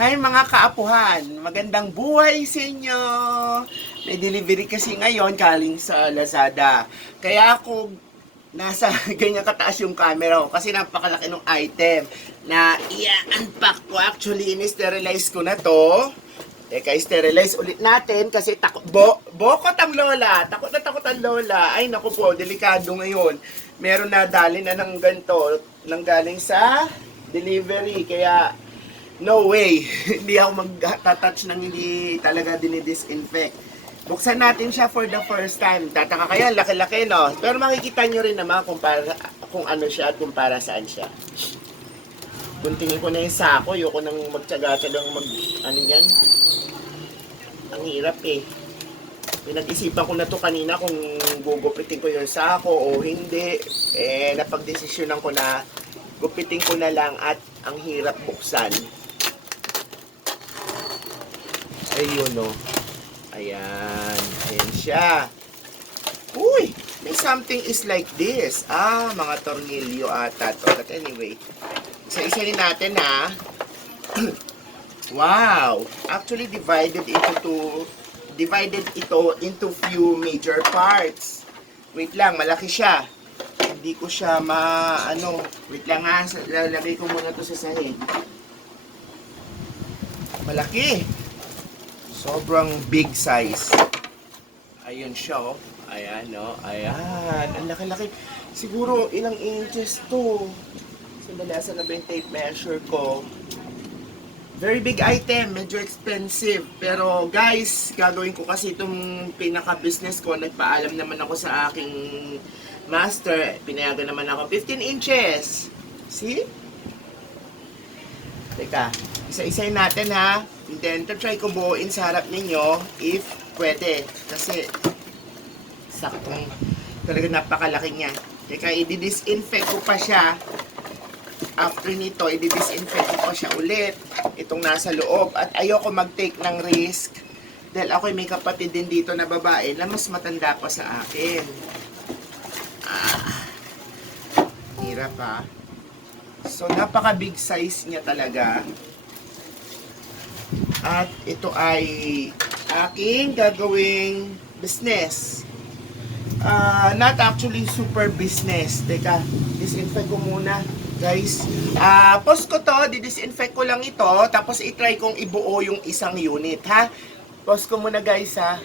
Hi mga kaapuhan, magandang buhay sa inyo. May delivery kasi ngayon galing sa Lazada. Kaya ako nasa ganyan kataas yung camera ko kasi napakalaki ng item na i-unpack ko. Actually, in-sterilize ko na to. Teka, sterilize ulit natin kasi bokot ang lola. Takot ang lola. Ay naku po, delikado ngayon. Meron na dali na ng ganito nang galing sa delivery. Kaya no way, hindi ako mag-touch ng hindi talaga dinidisinfect. Buksan natin siya for the first time. Tataka kaya, laki-laki no? Pero makikita nyo rin naman kung ano siya at kung para saan siya. Kuntingin ko na yung sako, ayoko nang magtsaga-tsagang ano yan. Ang hirap eh. Pinag-isipan ko na to kanina kung gugupitin ko yung sako o hindi. Napag-desisyonan ko na gupitin ko na lang at ang hirap buksan. Ayun o. Ayan. Ayan siya. Uy! May something is like this. Mga tornilyo ata to. But anyway. Isa-isahin natin ha. Wow! Actually divided ito into few major parts. Wait lang, malaki siya. Hindi ko siya wait lang ha. Lalagay ko muna to sa sahig. Malaki. Sobrang big size. Ayun siya oh. Ayan oh. Ayan. Ang laki-laki. Siguro ilang inches to. Nasa na ba yung tape measure ko? Very big item. Medyo expensive. Pero guys, gagawin ko kasi itong pinaka-business ko. Nagpaalam naman ako sa aking master. Pinayagan naman ako 15 inches. See? Teka. Isa-isayin natin ha. And then, try ko buuin sa harap ninyo if pwede. Kasi, saktong talaga napakalaki niya. Teka, i-disinfect ko pa siya. After nito, i-disinfect ko pa siya ulit. Itong nasa loob. At ayoko mag-take ng risk. Dahil ako may kapatid din dito na babae na mas matanda pa sa akin. Hirap ha. So, napaka-big size niya talaga. At ito ay aking gagawing business. Not actually super business. Teka, disinfect ko muna, guys. Pause ko to, disinfect ko lang ito, tapos i-try kong ibuo yung isang unit, ha? Pause ko muna, guys, ha?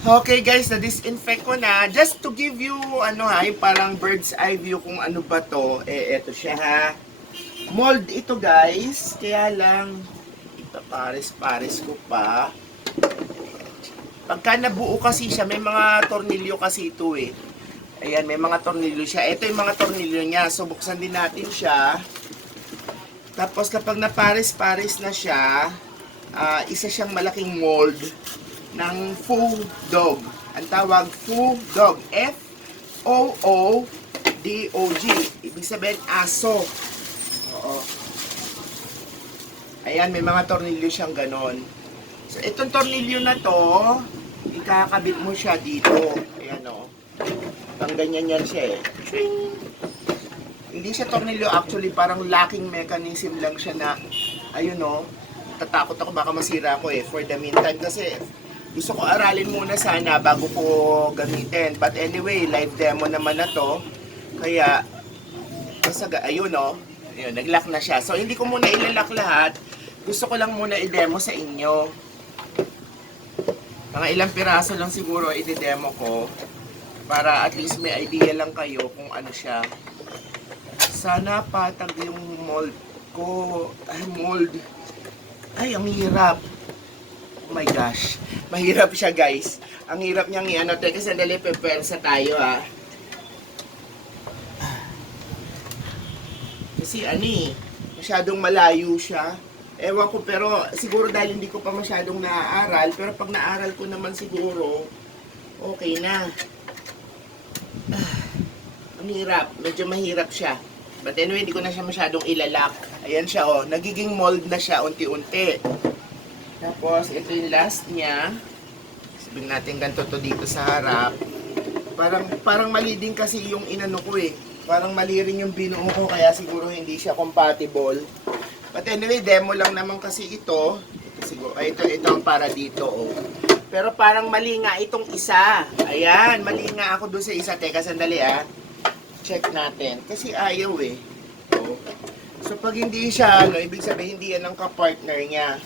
Okay, guys, na-disinfect ko na. Just to give you, yung parang bird's eye view kung ano ba to. Eto siya, ha? Mold ito, guys. Kaya lang, pares-pares ko pa. Pagka nabuo kasi siya, may mga tornilyo kasi ito eh. Ayan, may mga tornilyo siya. Ito yung mga tornilyo niya. So, buksan din natin siya. Tapos, kapag napares-pares na siya, isa siyang malaking mold ng faux dog. Ang tawag faux dog. F-O-O-D-O-G. Ibig sabihin, aso. Oo. Ayan, may mga tornilyo siyang ganon. So, itong tornilyo na to, ikakabit mo siya dito. Ayan o. Pang ganyan yan siya eh. Tring! Hindi siya tornilyo, actually parang locking mechanism lang siya na, ayun o, tatakot ako baka masira ko eh. For the meantime, kasi gusto ko aralin muna sana bago ko gamitin. But anyway, live demo naman na to. Kaya, ayun o. Ayun, nag-lock na siya. So, hindi ko muna ilalak lahat. Gusto ko lang muna i-demo sa inyo. Mga ilang piraso lang siguro i-demo ko. Para at least may idea lang kayo kung ano siya. Sana patag yung mold ko. Mold. Ay, ang hirap. Oh my gosh. Mahirap siya, guys. Ang hirap niyang i-ano. Teka, sandali, pepersa tayo, ha. Kasi, masyadong malayo siya. Ewan ko, pero siguro dahil hindi ko pa masyadong naaaral, pero pag naaral ko naman siguro, okay na. Ang hirap. Medyo mahirap siya. But anyway, hindi ko na siya masyadong ilalak. Ayan siya, oh. Nagiging mold na siya unti-unti. Tapos, ito yung last niya. Sabihin natin ganito to dito sa harap. Parang mali din kasi yung inano ko eh. Parang mali rin yung binuo ko, kaya siguro hindi siya compatible. But anyway, demo lang naman kasi ito. Siguro, ito ang para dito, oh. Pero parang mali nga itong isa. Ayan, mali nga ako doon sa isa. Teka, sandali check natin. Kasi ayaw eh. Oh. So pag hindi siya, ibig sabihin hindi yan ang kapartner niya.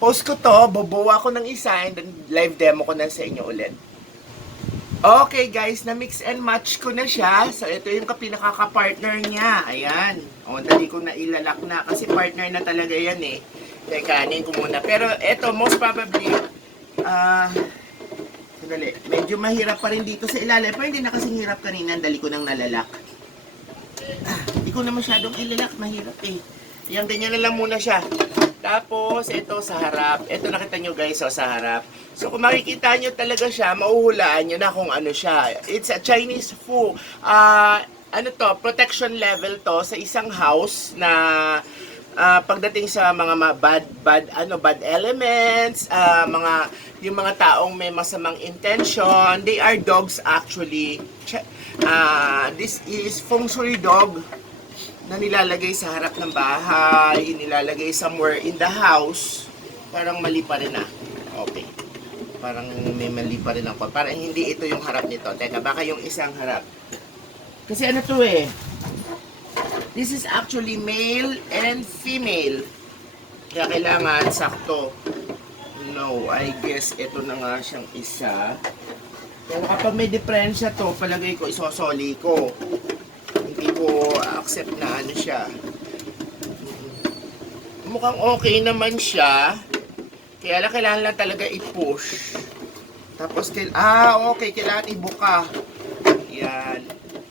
Post ko to, bubuwa ko ng isa, and then live demo ko na sa inyo ulit. Okay guys, na mix and match ko na siya. So ito yung pinakaka-partner niya. Ayan. O, dali ko na ilalak na. Kasi partner na talaga yan eh. Teka, anin ko muna. Pero ito, most probably, sandali, medyo mahirap pa rin dito sa ilalim. Pero hindi na kasing hirap kanina. Dali ko nang nalalak. Hindi ko na masyadong ilalak. Mahirap eh. Yan, ganyan na lang muna siya. Tapos, ito sa harap. Ito nakita nyo guys, sa harap. So, kung makikita nyo talaga siya, mauhulaan nyo na kung ano siya. It's a Chinese Fu. Protection level to sa isang house na pagdating sa mga bad elements, yung mga taong may masamang intention. They are dogs actually. This is feng shui dog na nilalagay sa harap ng bahay, nilalagay somewhere in the house. Parang mali pa rin Okay. Parang may mali pa rin ako. Parang hindi ito yung harap nito. Teka, baka yung isang harap. Kasi ano to eh. This is actually male and female. Kaya kailangan sakto. No, I guess ito na nga siyang isa. Pero kapag may diferensya to, palagay ko, isosoli ko. Hindi ko accept na ano siya. Mukhang okay naman siya. Kaya lang kailangan lang talaga i-push. Tapos, okay, kailangan ibuka. Yan.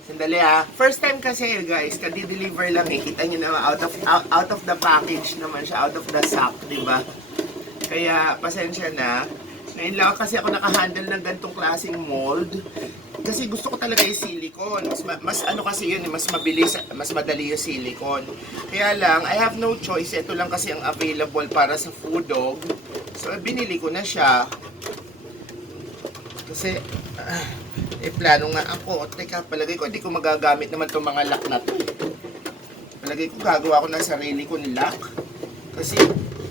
Sandali First time kasi guys, kadi-deliver lang eh. Kita nyo naman, out of the package naman siya, out of the sack, di ba? Kaya, pasensya na. Ngayon lang kasi ako naka-handle ng gantong klaseng mold. Kasi gusto ko talaga yung silicone. Mas ano kasi yun, mas mabilis, mas madali yung silicone. Kaya lang, I have no choice. Ito lang kasi ang available para sa food dog. So, binili ko na siya. Kasi, plano nga ako. Teka, palagay ko, hindi ko magagamit naman itong mga lock na to. Palagay ko, gagawa ko ng sarili ko ni lock. Kasi,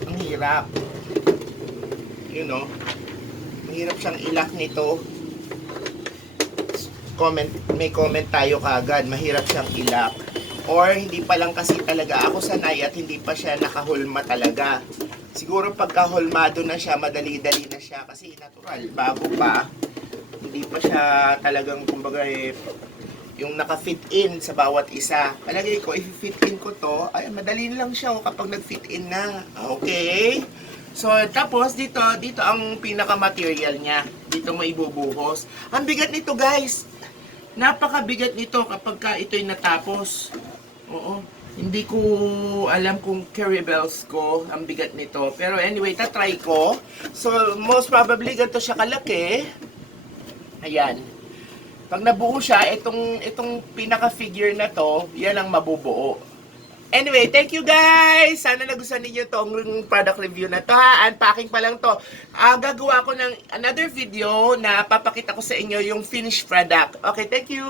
ang hirap. You know, mahirap siyang i-lock nito. May comment tayo kagad, mahirap siyang i-lock. Or hindi pa lang kasi talaga ako sanay at hindi pa siya nakahulma talaga. Siguro pagkahulmado na siya, madali-dali na siya kasi natural, bago pa. Hindi pa siya talagang kumbaga yung naka-fit in sa bawat isa. Palagay ko, if-fit in ko to, ay madali lang siya kapag nag-fit in na. Okay? So, tapos dito ang pinaka-material niya. Dito mo ibubuhos. Ang bigat nito, guys. Napakabigat nito kapag ito'y natapos. Oo. Hindi ko alam kung carry bells ko. Ang bigat nito. Pero anyway, tatry ko. So, most probably ganito siya kalaki. Ayan. Pag nabuo siya, itong pinaka-figure na to, yan ang mabubuo. Anyway, thank you guys! Sana nagustuhan ninyo itong product review na to Unpacking pa lang to. Gagawa ko ng another video na papakita ko sa inyo yung finished product. Okay, thank you!